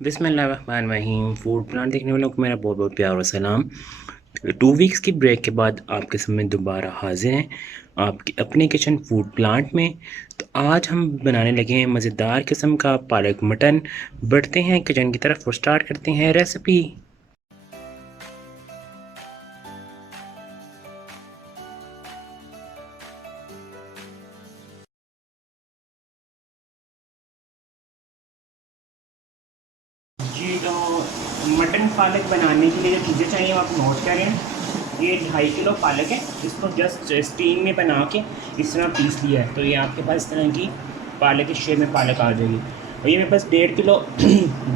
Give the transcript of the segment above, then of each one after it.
बिस्मिल्लाहिर्रहमानिर्रहीम। Food plant देखने वालों को मेरा बहुत बहुत प्यार और सलाम। 2 वीक्स की ब्रेक के बाद आपके सामने दोबारा हाजिर हैं आपके अपने किचन फूड प्लांट में। तो आज हम बनाने लगे हैं मज़ेदार किस्म का पालक मटन। बढ़ते हैं किचन की तरफ और स्टार्ट करते हैं रेसिपी। जी, तो मटन पालक बनाने के लिए जो चीज़ें चाहिए वो आप नोट करें। ये 2.5 किलो पालक है, इसको जस्ट स्टीम में बना के इस तरह पीस लिया है, तो ये आपके पास इस तरह की पालक के शेप में पालक आ जाएगी। और ये मेरे पास 1.5 किलो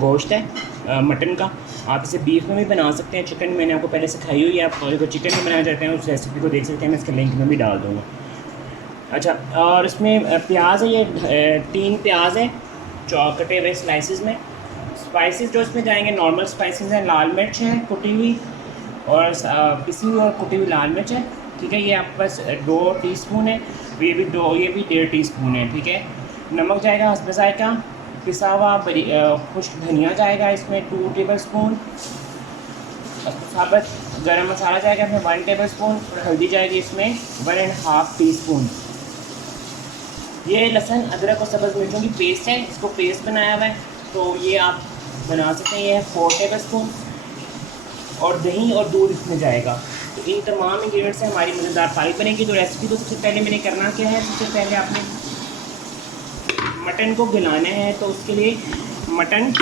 गोश्त है मटन का। आप इसे बीफ में भी बना सकते हैं, चिकन मैंने आपको पहले सिखाई हुई है। आप अगर चिकन में बनाना चाहते हैं उस रेसिपी को देख सकते हैं, मैं इसके लिंक में भी डाल दूँगा। अच्छा, और इसमें प्याज है, ये 3 प्याज है कटे हुए स्लाइसिस में। स्पाइसेस जो इसमें जाएंगे नॉर्मल स्पाइसेस हैं, लाल मिर्च है कुटी हुई और पिसी हुई और कुटी हुई लाल मिर्च है। ठीक है, ये आपके पास 2 टीस्पून है, ये भी 1.5 टीस्पून है। ठीक है, नमक जाएगा हस्ब ज़ायक़ा। पिसा हुआ खुश्क धनिया जाएगा इसमें 2 टेबल स्पून। साबुत गरम मसाला जाएगा इसमें 1 टेबल स्पून। और हल्दी जाएगी इसमें 1.5 टीस्पून। ये लहसुन अदरक और सब्ज़ मिर्चों की पेस्ट है, इसको पेस्ट बनाया हुआ है, तो ये आप बना सकते हैं। ये है 4 टेबल स्पून। और दही और दूध इसमें जाएगा। तो इन तमाम इंग्रेडिएंट से हमारी मज़ेदार पालक बनेगी। तो रेसिपी को सबसे पहले मैंने करना क्या है, सबसे पहले आपने मटन को गलाना है। तो उसके लिए मटन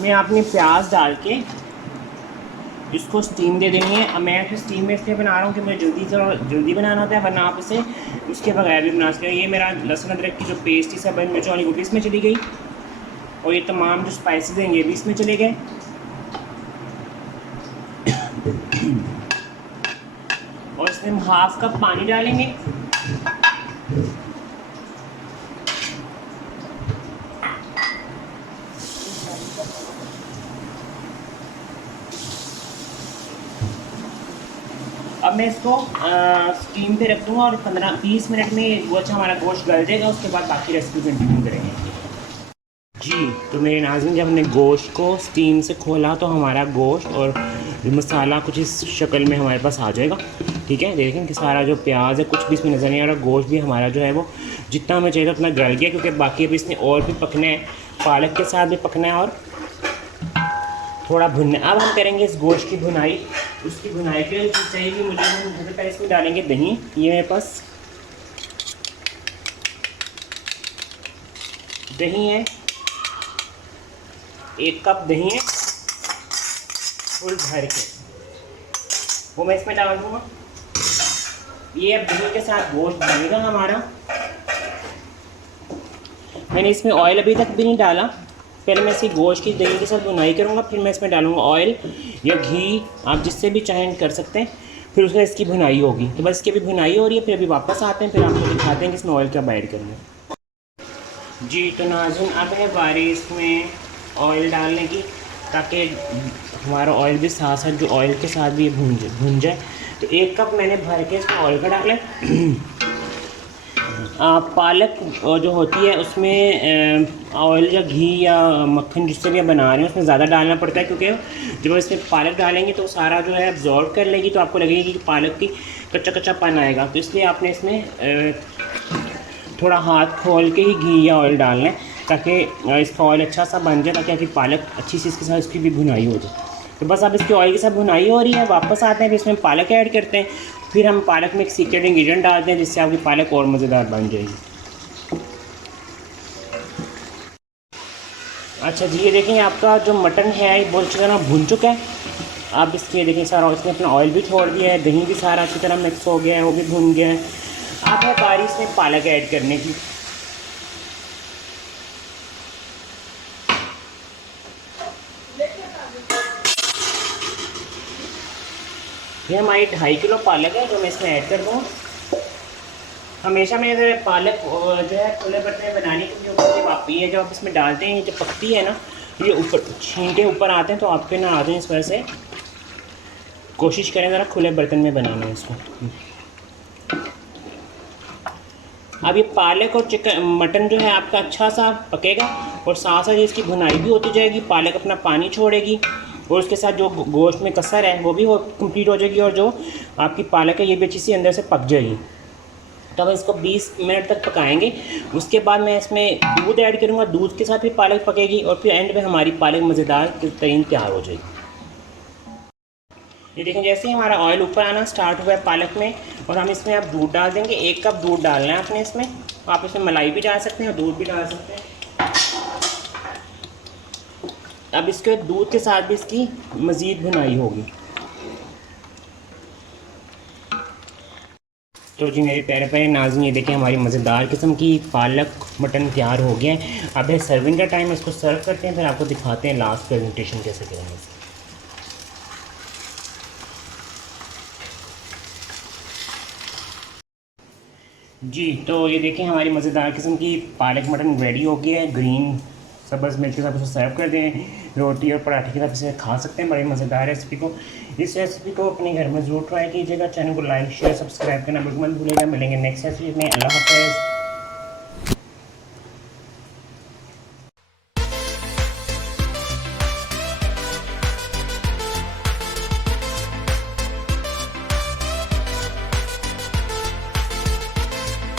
में आपने प्याज डाल के इसको स्टीम दे देनी है। अब मैं फिर स्टीम में इसलिए बना रहा हूँ कि मुझे जल्दी बनाना होता है, वरना आप इसे उसके बगैर भी बना सकते हैं। ये मेरा लहसुन अदरक की जो पेस्ट थी सब मिर्चों वाली वो भी इसमें चली गई, और ये तमाम जो स्पाइसेस हैं ये भी इसमें चले गए। और इसमें हम 1/2 कप पानी डालेंगे। अब मैं इसको स्टीम पे रख दूँगा और 15-20 मिनट में वो अच्छा हमारा गोश्त गल जाएगा। उसके बाद बाकी रेसिपी कंटिन्यू करेंगे। जी, तो मेरे नाज़रीन, जब हमने गोश्त को स्टीम से खोला तो हमारा गोश्त और मसाला कुछ इस शक्ल में हमारे पास आ जाएगा। ठीक है, देखें कि सारा जो प्याज है कुछ भी इसमें नज़र नहीं आ रहा। गोश्त भी हमारा जो है वो जितना हमें चाहिए उतना गल गया, क्योंकि बाकी अभी इसमें और भी पकना है, पालक के साथ भी पकना है और थोड़ा भुनना है। अब हम करेंगे इस गोश्त की भुनाई। उसकी भुनाई के लिए चाहिए मुझे, हम सबसे पहले इसमें डालेंगे दही। ये मेरे पास दही है, 1 कप दही है फुल भर के, वो मैं इसमें डाल दूँगा। ये अब दही के साथ गोश्त बनेगा हमारा। मैंने इसमें ऑयल अभी तक भी नहीं डाला, पहले मैं इसी गोश्त की दही के साथ भुनाई करूँगा, फिर मैं इसमें डालूँगा ऑयल या घी, आप जिससे भी चाहें कर सकते हैं। फिर उसके इसकी भुनाई होगी। तो बस इसकी भी भुनाई हो रही है, फिर अभी वापस आते हैं, फिर आपको दिखाते हैं कि इसमें ऑयल कब ऐड करना है। जी, तो नाज़रीन, अब है बारी इसमें ऑयल डालने की, ताकि हमारा ऑयल भी साथ साथ जो ऑयल के साथ भी भुन जाए। तो 1 कप मैंने भर के इसमें ऑयल का डाला है। पालक जो होती है उसमें ऑयल या घी या मक्खन जिससे भी आप बना रहे हैं उसमें ज़्यादा डालना पड़ता है, क्योंकि जब इसमें पालक डालेंगे तो सारा जो है एब्जॉर्ब कर लेगी, तो आपको लगेगी कि पालक की कच्चा कच्चापन आएगा। तो इसलिए आपने इसमें थोड़ा हाथ खोल के ही घी या ऑयल डालना है, ताकि इसका ऑयल अच्छा सा बन जाए, ताकि पालक अच्छी सी इसके साथ इसकी भी भुनाई हो जाए। तो बस अब इसकी ऑयल के साथ भुनाई हो रही है, वापस आते हैं, फिर इसमें पालक ऐड करते हैं। फिर हम पालक में एक सीक्रेट इंग्रेडिएंट डालते हैं जिससे आपकी पालक और मज़ेदार बन जाएगी। अच्छा जी, ये देखें आपका जो मटन है ये बहुत अच्छी तरह भुन चुका है। आप इसके देखें सारा इसने अपना ऑयल भी छोड़ दिया है, दही भी सारा अच्छी तरह मिक्स हो गया है, वो भी भुन गया है। अब है बारी इसमें पालक ऐड करने की। ये हमारी 2.5 किलो पालक है जो मैं इसमें ऐड कर दूँगा। हमेशा मैं पालक जो है खुले बर्तन में बनाने के लिए ऊपर से वापी है, जब आप इसमें डालते हैं, ये जब पकती है ना, ये ऊपर छींटे ऊपर आते हैं, तो आपके ना आते हैं। इस वजह से कोशिश करें ज़रा खुले बर्तन में बनाना है इसको। अब ये पालक और चिकन मटन जो है आपका अच्छा सा पकेगा, और साथ साथ इसकी भुनाई भी होती जाएगी, पालक अपना पानी छोड़ेगी और उसके साथ जो गोश्त में कसर है वो भी कंप्लीट हो जाएगी और जो आपकी पालक है ये भी अच्छी सी अंदर से पक जाएगी। तो हम इसको 20 मिनट तक पकाएंगे। उसके बाद मैं इसमें दूध ऐड करूँगा, दूध के साथ भी पालक पकेगी और फिर एंड में हमारी पालक मज़ेदार तरीन तैयार हो जाएगी। ये देखें जैसे ही हमारा ऑयल ऊपर आना स्टार्ट हुआ है पालक में, और हम इसमें अब दूध डाल देंगे। 1 कप दूध डालना है आपने इसमें। आप इसमें मलाई भी डाल सकते हैं और दूध भी डाल सकते हैं। अब इसके दूध के साथ भी इसकी मज़ीद भुनाई होगी। तो जी मेरे प्यारे प्यारे नाज़रीन, ये देखें हमारी मज़ेदार किस्म की पालक मटन तैयार हो गया है। अब है सर्विंग का टाइम, इसको सर्व करते हैं, फिर आपको दिखाते हैं लास्ट प्रेजेंटेशन कैसे करेंगे। जी तो ये देखें हमारी मज़ेदार किस्म की पालक मटन रेडी हो गया है। ग्रीन सब्ज़ मिर्च के साथ इसे सर्व कर दें, रोटी और पराठे के साथ इसे खा सकते हैं। बड़ी मज़ेदार रेसिपी को, इस रेसिपी को अपने घर में ज़रूर ट्राई कीजिएगा। चैनल को लाइक शेयर सब्सक्राइब करना बिल्कुल मत भूलिएगा। मिलेंगे नेक्स्ट रेसिपी में। अल्लाह हाफ़िज़।